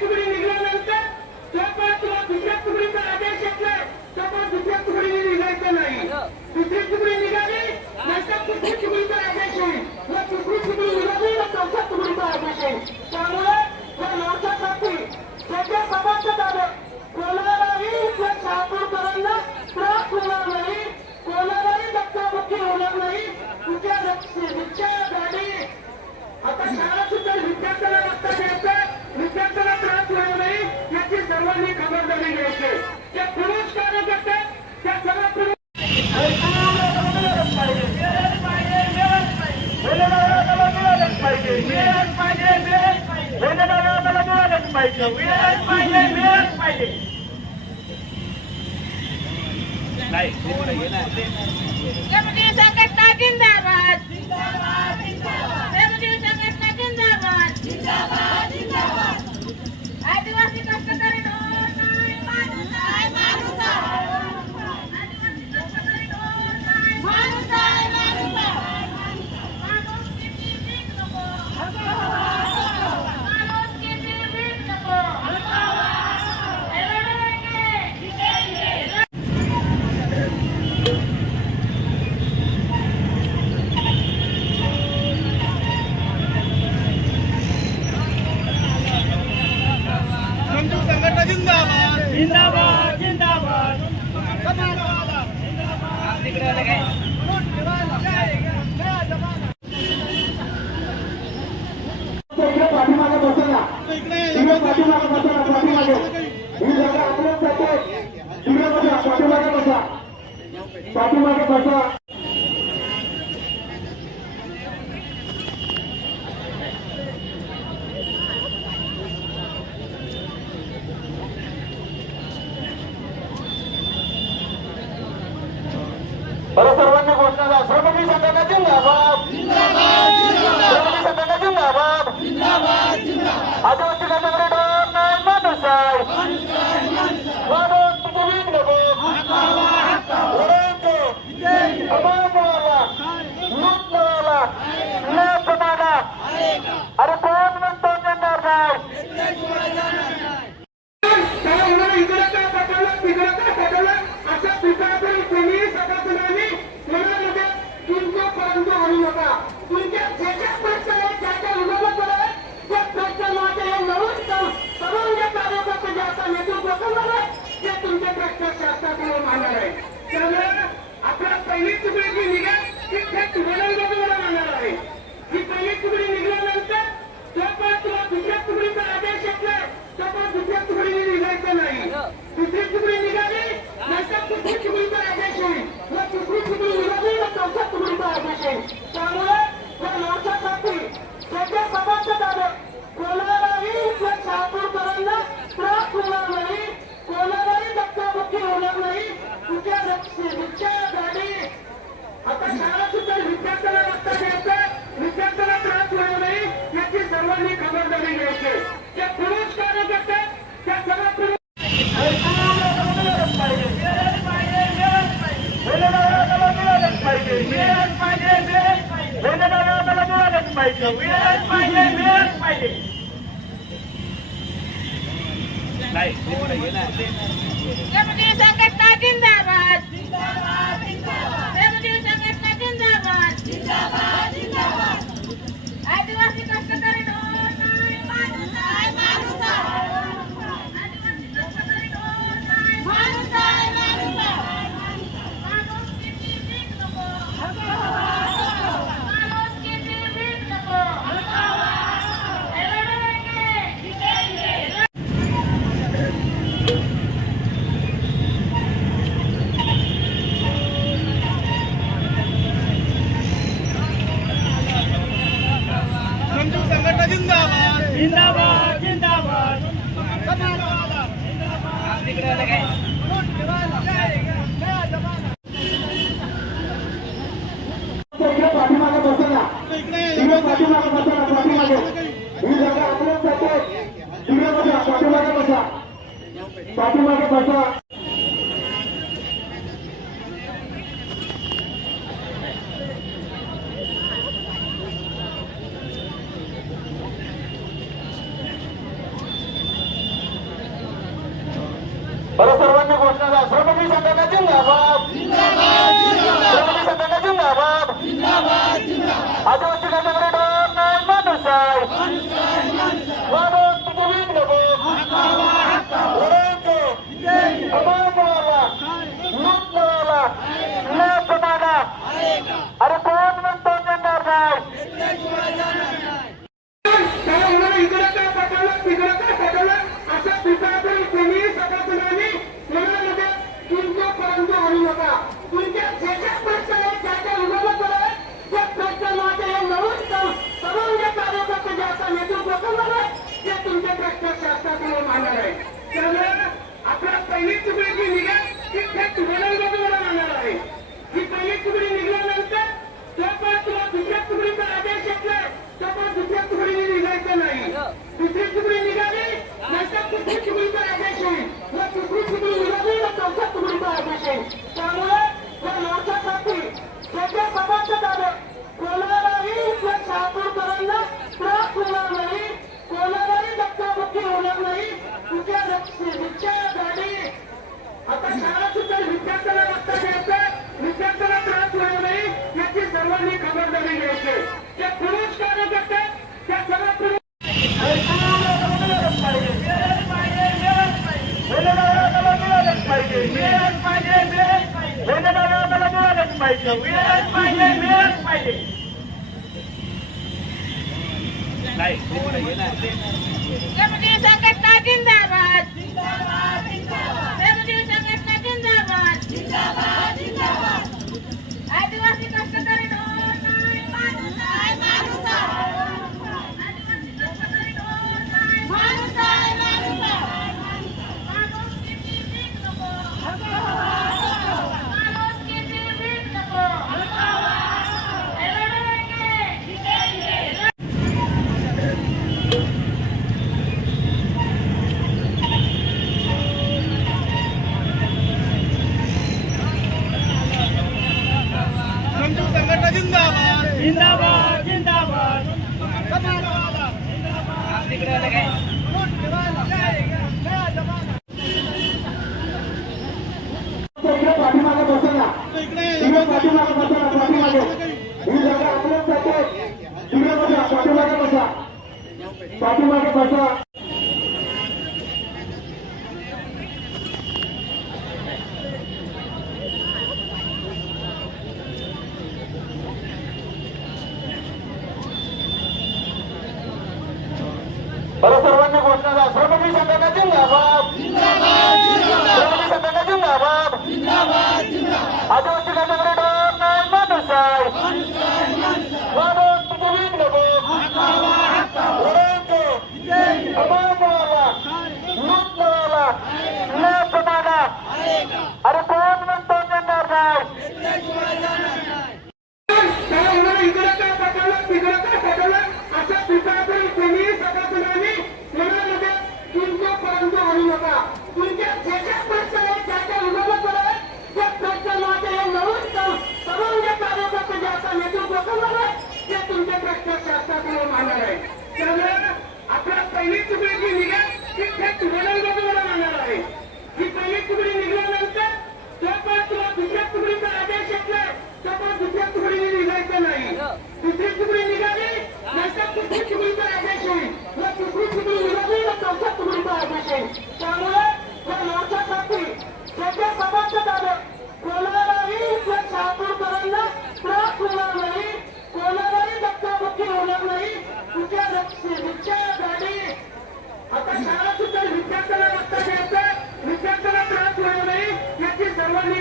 तुकडी निघाल्यानंतर जोपर्यंत तुला दुसऱ्या तुकडीचा आदेश येत नाही तोपर्यंत दुसऱ्या तुकडीने निघायचं नाही. दुसरी तुकडी निघाली नंतर तिसरी तुकडीचा आदेश येईल. व तिसरी तुकडी निघाली व चौथ्या तुकडीचा आदेश येईल. त्यामुळे या मोर्चासाठी त्याच्या सभासद आले. कोणालाही त्या शहापूरकरांना त्रास होणार नाही. कोणालाही धक्काबुक्की होणार नाही. तुझ्या रिक्षा गाडी? आता शाळा सुद्धा विद्यार्थ्याला रस्ता द्यायचा. विद्यार्थ्याला त्रास होऊ नये याची सर्वांनी खबरदारी घ्यायची जे पुरुष कार्यकर्ते त्या सर्व पुरुष रेवती संघटना जिंदाबाद रेवती संघटना जिंदाबाद आदिवासी कष्टकरी ढोर नाही माणूस आहे माणूस आदिवासी कष्टकरी ढोर नाही माणूस आहे माणूस माणूस किती भीक नको माणूस किती भीक नको हे लढाई मंजू संघटना जिंदाबाद जिंदाबाद जिंदाबाद इकडे पाठीमागे बसा ना इकडे इकडे पाठीमागे बसा ना पाठीमागे ही जागा आपल्याच जाते इकडे बसा पाठीमागे बसा पाठीमागे अरे कोण म्हणतो जाणार नाही ते तुमच्या प्रश्न आहे त्यामुळे आपल्या पहिली तुकडी निघा ती थेट तुम्हाला पाहिजे. मिळालंच पाहिजे मिळालंच पाहिजे. म्हणजे संघटना जिंदाबाद जिंदाबाद. पाठीमागे बसा. Nice. होती त्यामुळे या मोर्चासाठी जे जे सभासद आले कोणालाही या शहापूरकरांना त्रास होणार नाही. कोणालाही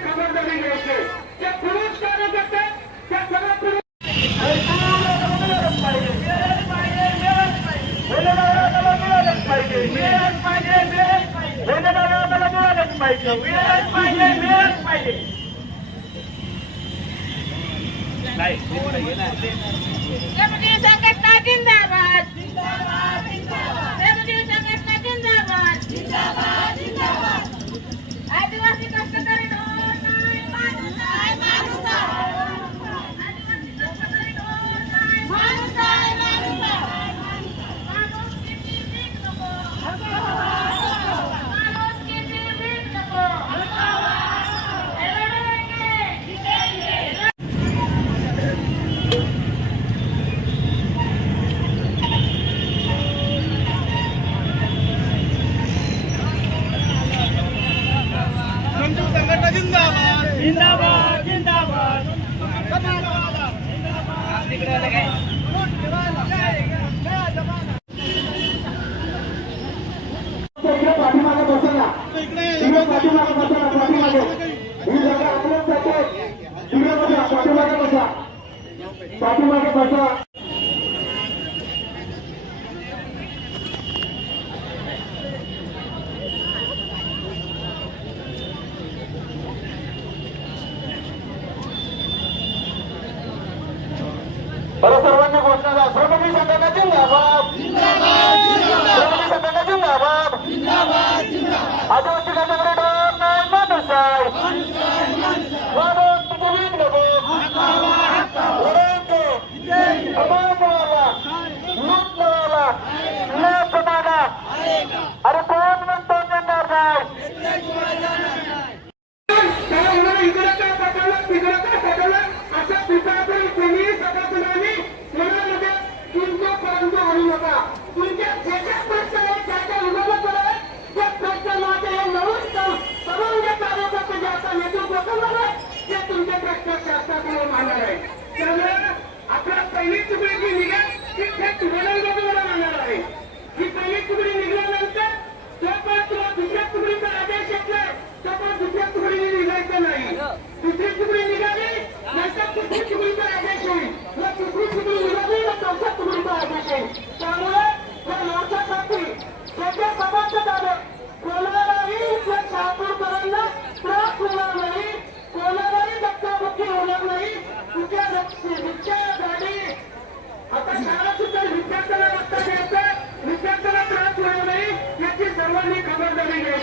खबरदारी घ्यायची. जे पुरुष कार्यकर्ते त्या सर्व पाहिजे. मिळालंच पाहिजे मिळालंच पाहिजे. संघटना जिंदाबाद.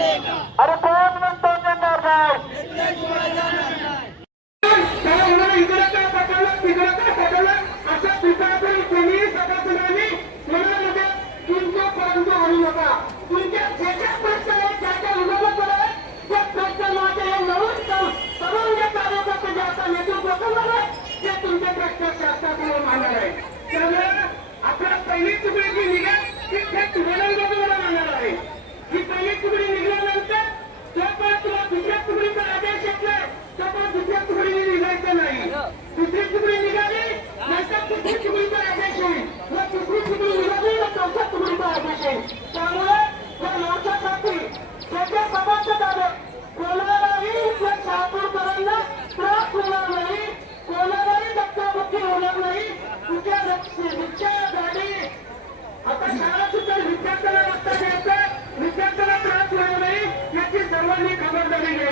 रहेगा